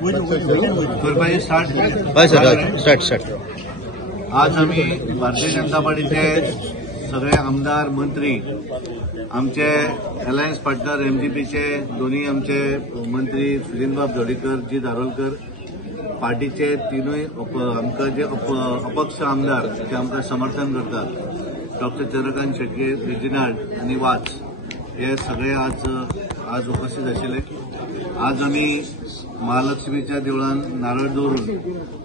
Start. आज आम्ही भारतीय जनता पार्टीचे सगळे आमदार मंत्री आमचे अलायन्स पार्टनर एमजीपीचे दोन्ही आमचे मंत्री सुजिनबाब जोडीकर जी धारोलकर पार्टीचे तीनूय आमकां जे अपक्ष आमदार जे आमकां समर्थन करतात डॉक्टर चंद्रकांत शेट्ये रेजिनाल्ड आणि वाच हे सगळे आज उपस्थित आशिल्ले। आज आम्ही महालक्ष्मीच्या देवळान नारळ दवरून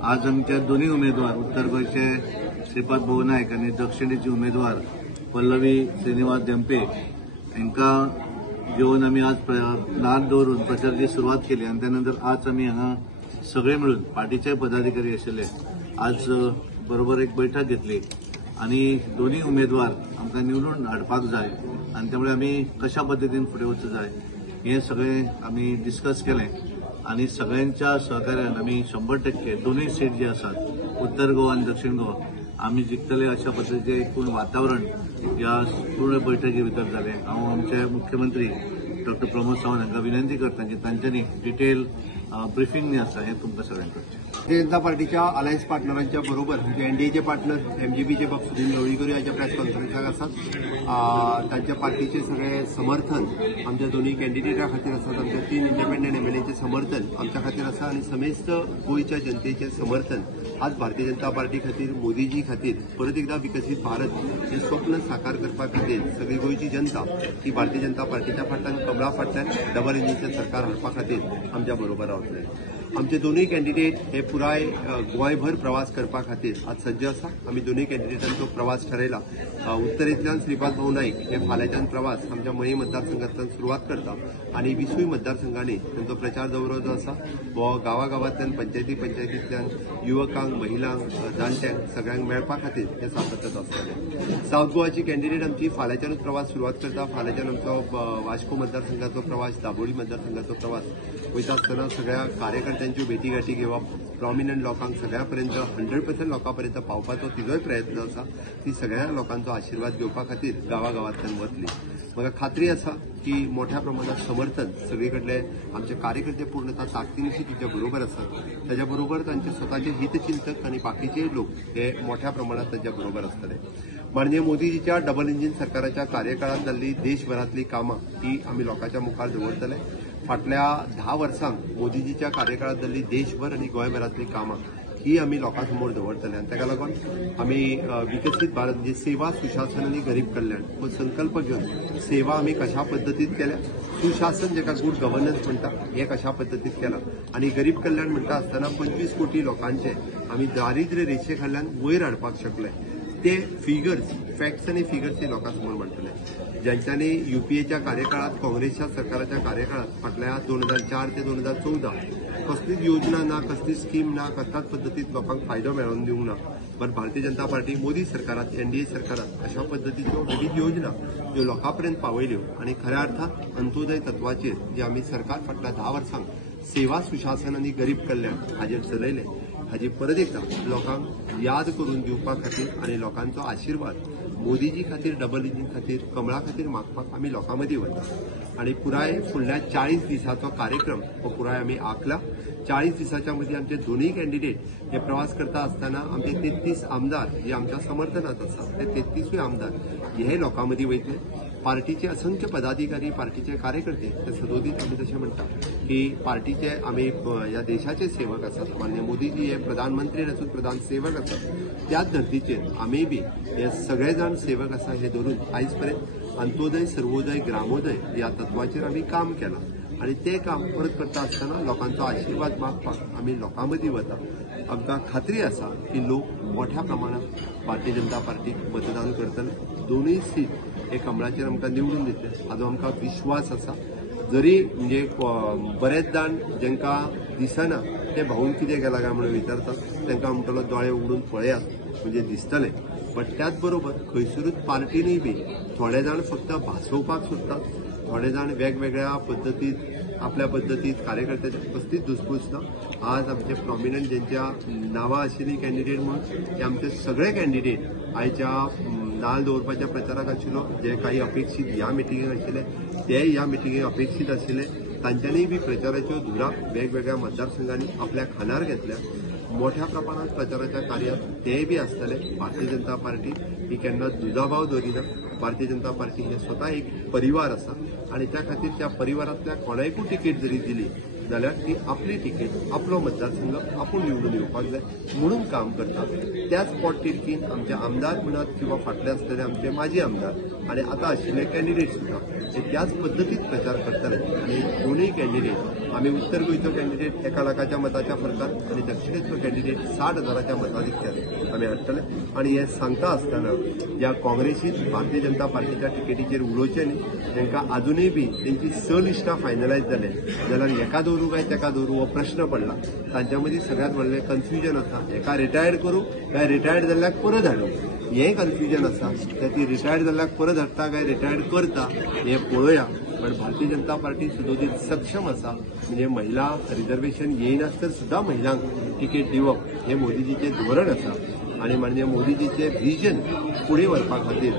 आज आमचे दोन्ही उमेदवार उत्तर गोयचे श्रीपाद भाऊ नायक आणि दक्षिणेचे उमेदवार पल्लवी श्रीनिवास देंपे हांकां घेवन आमी आज नार दवरून प्रचाराची सुरवात केली आणि त्यानंतर आज आमी हांगा सगळे मिळून पार्टीचे पदाधिकारी आशिल्ले आज बरोबर एक बैठक घेतली आणि दोन्ही उमेदवार आमकां निवडून हाडपाक जाय आणि त्यामुळे आमी कशा पद्धतीन फुडें वचूं जाय हे सगळे आमी डिस्कस केलें आणि सगळ्यांच्या सहकार्यान आमी 100% दोन्ही सीट जे आसात उत्तर गोवा आणि दक्षिण गोवा आमी जिखतले अशा पद्धतीचे एकूण वातावरण या पूर्ण बैठकी भितर जालें। हांव आमचे मुख्यमंत्री डॉक्टर प्रमोद सावंत हांकां विनंती करता की तांच्यांनी डिटेल ब्रिफिंग जे आसा हें तुमकां सगळ्यांक करचें। भारतीय जनता पार्टीच्या अलायन्स पार्टनरांच्या बरोबर जे एनडीएचे पार्टनर एमजीपीचे बाब सुनील ढवळीकर हाच्या प्रेस कॉन्फरन्साक आसात। तांच्या पार्टीचे सगळे समर्थन आमच्या दोन्ही कॅन्डिडेटा खातीर आसात। आमच्या 3 इंडिपेंडंट एमएलएचे समर्थन आमच्या खातीर आसा आणि समेस्त गोंयच्या जनतेचे समर्थन आज भारतीय जनता पार्टी खातीर मोदीजी खातीर परत एकदा विकसीत भारत हे स्वप्न साकार करपा खातीर सगळी गोंयची जनता ही भारतीय जनता पार्टीच्या फाटल्यान कमळा फाटल्यान डबल इंजिनचें सरकार हाडपा खातीर आमच्या बरोबर रावतले। आमचे दोन्ही कॅन्डिडेट हे पुराय गोंयभर प्रवास करपा खातीर आज सज्ज आसा। आमी दोन्ही कॅन्डिडेटांचो प्रवास ठरयला। उत्तरेंतल्यान श्रीपाद भाऊ नायक हे फाल्यांच्यान प्रवास आमच्या मये मतदारसंघांतल्यान सुरवात करता आणि 20 मतदारसंघांनी तांचो प्रचार दौरो जो आसा हो गांवांतल्यान पंचायतींतल्यान युवकांक महिलांक जाणट्यांक सगळ्यांक मेळपा खातीर हे सातत्यात आसतलें। सावथ गोवाची कॅन्डिडेट आमची फाल्यांच्यानूच प्रवास सुरवात करता। फाल्यांच्यान आमचो वास्को मतदारसंघाचो प्रवास दाबोळी मतदारसंघाचो प्रवास वयता आसतना सगळ्या कार्यकर्त्यांच्यो भेटीगाठी घेवप प्रॉमिनंट लोकांक सगळ्यापर्यंत 100% लोकांपर्यंत पावपाचो तिजोय प्रयत्न आसा। ती सगळ्या लोकांचो आशिर्वाद घेवपा खातीर गांवांतल्यान वतली। म्हाका खात्री आसा की मोठ्या प्रमाणात समर्थन सगळीकडले आमचे कार्यकर्ते पूर्णतः ताकदीनिशी तिच्या बरोबर आसात। ताच्या बरोबर तांचे स्वताचे हितचिंतक आणि बाकीचे लोक हे मोठ्या प्रमाणात ताच्या बरोबर आसतले। माननीय मोदीजीच्या डबल इंजिन सरकाराच्या कार्यकाळात जाल्ली देशभरातली कामां ही आमी लोकांच्या मुखार दवरतले। फाटल्या 10 वर्सांक मोदीजीच्या कार्यकाळात जाल्ली देशभर आणि गोंयभरातली कामां ही आमी लोकांसमोर दवरतले आणि ताका लागून आमी विकसीत भारत म्हणजे सेवा सुशासन आणि गरीब कल्याण हो संकल्प घेवन सेवा आमी कशा पद्दतीन केल्या, सुशासन जेका गुड गव्हर्नन्स म्हणटा हे कशा पद्दतीन केला आणि गरीब कल्याण म्हणटा आसतना 25 कोटी लोकांचे आमी दारिद्र्य रेशे खाल्यान वयर हाडपाक शकले। ते फिगर्स फॅक्ट्स आणि फिगर्स हे लोकांसमोर मांडटले। ज्यांच्यानी युपीएच्या कार्यकाळात काँग्रेसच्या सरकाराच्या कार्यकाळात फाटल्या 2004 ते 2014 कसलीच योजना ना, कसली स्कीम ना, कसल्याच पद्दतीत लोकांक फायदो मेळोवन दिवंक ना। पण भारतीय जनता पार्टी मोदी सरकारात एनडीए सरकारात अशा पद्दतीच्यो विविध योजना ज्यो लोकांपर्यंत पावयल्यो आणि खऱ्या अर्थात अंत्योदय तत्वाचेर जे आमी सरकार फाटल्या 10 वर्सांक सेवा सुशासन आणि गरीब कल्याण हाजेर चलयले हाजी परत एकदा लोकांक याद करून दिवपा खातीर आणि लोकांचो आशिर्वाद मोदीजी खातीर डबल इंजिन खातीर कमळा खातीर मागपाक आमी लोकां मदीं वता आणि पुराय फुडल्या 40 दिसाचो कार्यक्रम हो पुराय आमी आंखला। 40 दिसाच्या मदीं आमचे दोन्ही कॅन्डिडेट हे प्रवास करता आसतना आमचे 33 आमदार जे आमच्या समर्थनात आसात ते 33 आमदार हे लोकां मदीं वयतले। पार्टीचे असंख्य पदाधिकारी पार्टीचे कार्यकर्ते ते सदोदीत आमी तशें म्हणटा की पार्टीचे आमी ह्या देशाचे सेवक आसात। माननीय मोदीजी हे प्रधानमंत्री आसून प्रधान सेवक आसात त्याच धर्तीचेर आमी बी हे सगळे जाण सेवक आसा हे धरून आयज पर्यंत अंत्योदय सर्वोदय ग्रामोदय या तत्वाचेर आमी काम केलां आणि ते काम परत करता आसतना लोकांचो आशिर्वाद मागपाक आमी लोकां मदीं वता। आमकां खात्री आसा की लोक मोठ्या प्रमाणात भारतीय जनता पार्टीक मतदान करतले। दोनूय सीट हे कमळाचेर आमकां निवडून दितले हाजो आमकां विश्वास आसा। जरी म्हणजे बरेच जाण जांकां दिसना ते भाऊन कितें केलां काय म्हणून विचारतात तांकां म्हणटलो दोळे उगडून पळयात म्हणजे दिसतलें। पण त्याच बरोबर खंयसरूच पार्टीनूय बी थोडे जाण फक्त भासोवपाक सोदतात, थोडे जाण वेगवेगळ्या पद्दतीत आपल्या पद्दतीत कार्यकर्त्याची कसलीच धुसफूस ना। आज आमचे प्रॉमिनंट ज्यांच्या नांवां आशिल्ली कॅन्डिडेट म्हणून ते आमचे सगळे कॅन्डिडेट आयच्या नाल दवरपाच्या प्रचाराक आशिल्लो जे काही अपेक्षीत ह्या मिटिंगेक आशिल्ले ते ह्या मिटिंगेक अपेक्षीत आशिल्ले तांच्यांनी बी प्रचाराच्यो धुरा वेगवेगळ्या मतदारसंघांनी आपल्या खांदार घेतल्या. मोठ्या प्रमाणात प्रचाराच्या कार्यात तेय बी आसतले. भारतीय जनता पार्टी ही केन्ना दुजाभाव दवरिना. भारतीय जनता पार्टी हे स्वता एक परिवार आसा आणि त्या खातीर त्या परिवारांतल्या कोणायकूय तिकेट जरी दिली जाल्यार ती आपली तिकेट आपलो मतदारसंघ आपूण निवडून येवपाक जाय म्हणून काम करता. त्याच पोटतिडकीन आमचे आमदार म्हणत किंवा फाटले आसतले आमचे माजी आमदार आणि आता आशिल्ले कॅन्डिडेट सुद्धा ते त्याच पद्दतीत प्रचार करतले. आणि दोनूय कॅन्डिडेट आम्ही उत्तर गोंयचो कॅन्डिडेट 1 लाखाच्या मताच्या फरकान आणि दक्षिणेचो कॅन्डिडेट 60,000च्या मताधिक्यान आम्ही हाडटले. आणि हे सांगता आसतना ज्या काँग्रेसीन भारतीय जनता पार्टीच्या तिकेटीचेर उलोवचे न्ही तांकां अजूनय बी तेंची 6 लिस्टां फायनलायज जाले जाल्यार एका दवरूं काय तेका दवरूं हो प्रश्न पडला. तांच्या मदीं सगळ्यांत व्हडलें कन्फ्युजन आसा. एका रिटायर्ड करूं काय रिटायर्ड जाल्ल्याक परत हाडूं हें कन्फ्युजन आसा. तर ती रिटायर्ड जाल्ल्याक परत हाडटा काय रिटायर्ड करता हें पळोवया. पण भारतीय जनता पार्टी सुदोदीत सक्षम आसा. म्हणजे महिला रिझर्वेशन येयनासतना सुद्धा महिलांक तिकेट दिवप हें मोदीजीचें धोरण आसा. आणि म्हणजे मोदीजीचें व्हिजन फुडें व्हरपा खातीर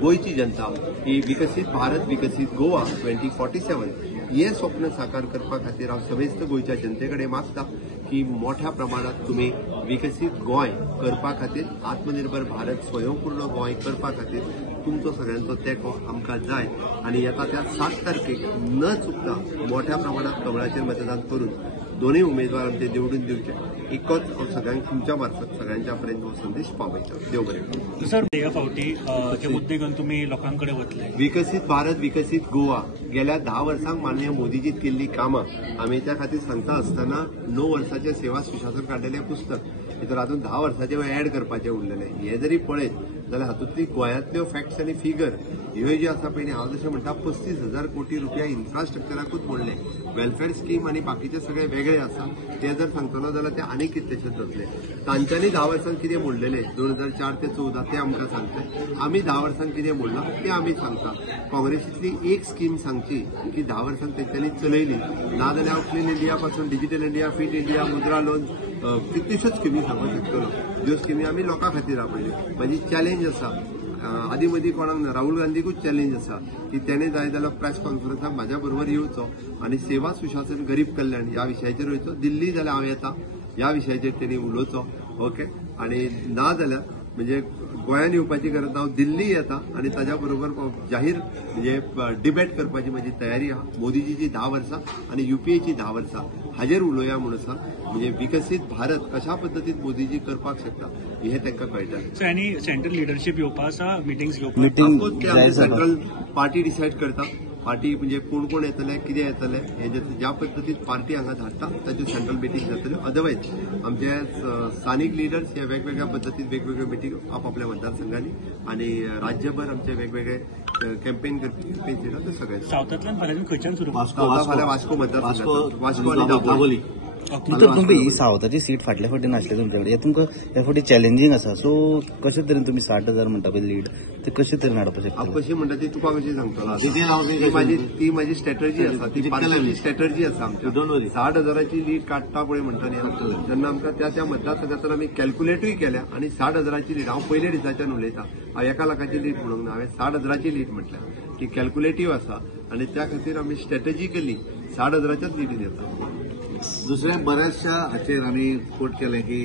गोंयची जनता ही विकसीत भारत विकसीत गोवा 2047 हे स्वप्न साकार करपा खातीर हांव समेस्त गोंयच्या जनते कडेन मागता की मोठ्या प्रमाणात तुम्ही विकसीत गोंय करपा खातीर आत्मनिर्भर भारत स्वयंपूर्ण गोंय करपा खातीर तुमचो सगळ्यांचो तेंको आमकां जाय. आणि येता त्या 7 तारखेक न चुकता मोठ्या प्रमाणात कमळाचेर मतदान करून दोनूय उमेदवार आमचे निवडून दिवचे इतकोच हांव सगळ्यांक तुमच्या मार्फत सगळ्यांच्या पर्यंत हो संदेश पावयता. देव बरें करूं. सर ह्या फावटी जे मुद्दे घेवन तुम्ही लोकांकडे वतले विकसीत भारत विकसीत गोवा गेल्या 10 वर्सांक माननीय मोदीजीत केल्ली कामां आमी त्या खातीर सांगता आसतना 9 वर्साचें सेवा सुशासन काडिल्लें पुस्तक भितर हातूंत 10 वर्साचें ऍड करपाचें उरलेलें. हे जरी पळयत जाल्यार हातूंतली गोंयांतल्यो फॅक्ट्स आनी फिगर ह्यो ज्यो आसा पळय हांव जशें म्हणटा 35,000 कोटी रुपया इन्फ्रास्ट्रक्चराकूच मोडले. वेलफेअर स्कीम आनी बाकीचे सगळे वेगळे आसा. ते जर सांगतलो जाल्यार ते आनीक कितलेशेच जातले. तांच्यांनी 10 वर्सांत कितें मोडलेले 2004 ते 14 ते आमकां सांगतले. आमी 10 वर्सांत कितें मोडलां तें आमी सांगता. काँग्रेसींतली एक स्कीम सांगची की 10 वर्सांत तेंच्यांनी चलयली नाजाल्यार क्लीन इंडिया पासून डिजिटल इंडिया फिट इंडिया मुद्रा लोन कितल्योश्योच स्किमी सांगूंक शकतलो ज्यो स्किमी आमी लोकां खातीर राबयल्यो. म्हाजी चॅलेंज आसा आदी मदीं कोणाक राहुल गांधीकूच चॅलेंज आसा की तेणें जाय जाल्यार प्रेस कॉन्फरन्साक म्हाज्या बरोबर येवचो आणि सेवा सुशासन गरीब कल्याण ह्या विशयाचेर वयचो. दिल्ली जाल्यार हांव येता ह्या विशयाचेर तेणी उलोवचो. ओके. आणि ना जाल्यार म्हणजे गोंयांत येवपाची गरज हांव दिल्ली येता आणि ताज्या बरोबर जाहीर म्हणजे डिबेट करपाची म्हजी तयारी आहा. मोदीजीची 10 वर्सां आणि युपीएची 10 वर्सां हाजेर उलोवया म्हूण आसा. म्हणजे विकसीत भारत कशा पद्दतीन मोदीजी करपाक शकता हे तांकां कळटा. आनी सेंट्रल लिडरशीप येवपा आसा मिटिंग्स घेवपाक सेंट्रल पार्टी डिसायड करता. पार्टी म्हणजे कोण कोण येतले कितें येतले हे ज्या पद्दतीन पार्टी हांगा धाडटा ताच्यो सेंट्रल मिटींग जातल्यो. अदरवायज आमचे स्थानीक लिडर्स हे वेगवेगळ्या पद्दतीन वेगवेगळ्यो मिटींग आपापल्या मतदारसंघांनी आणि राज्यभर आमचे वेगवेगळे कॅम्पेन करपी ते सगळे. सावथांतल्यान फाल्यां खंयच्यान सुरू फाल्यां वास्को मतदारसंघ वास्को आणि दाबोली. तुमकां ही सावथाची सीट फाटल्या फावटी नासली तुमचे कडेन तुमकां ह्या फावटी चॅलेंजींग आसा. सो कशे तरेन तुमी 60,000 म्हणटा पळय लीड ते कशे तरेन हाडपाक शकता. हांव कशी म्हणटा ती तुका कशी सांगतलो. ती म्हजी स्ट्रॅटर्जी आसा. ती पार्टीची स्ट्रॅटर्जी आसा आमची. 60,000ची लीड काडटा पळय म्हणटा न्ही जेन्ना आमकां त्या मतदारसंघांतल्यान आमी कॅल्क्युलेटूय केल्या आणि 60,000ची लीड हांव पयल्या दिसाच्यान उलयता. हांव 1 लाखाची लीड म्हणूंक ना हांवें 60,000ची लीड म्हटल्या की कॅल्क्युलेटीव आसा आणि त्या खातीर आमी स्ट्रॅटेजिकली 60,000च्याच लिडीन येता. दुसऱ्या बऱ्याचशा हाचेर आम्ही कोट केले की